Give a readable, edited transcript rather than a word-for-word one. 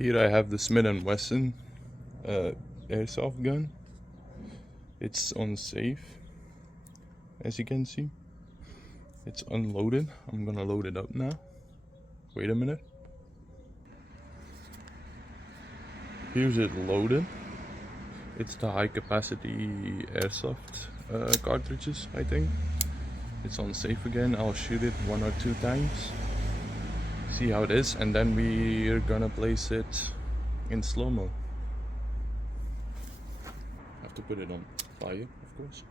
Here I have the Smith and Wesson airsoft gun. It's unsafe, as you can see. It's unloaded. I'm gonna load it up now. Wait a minute. Here's it loaded. It's the high capacity airsoft cartridges, I think. It's unsafe again. I'll shoot it 1 or 2 times. See how it is, and then we're gonna place it in slow-mo. Have to put it on fire, of course.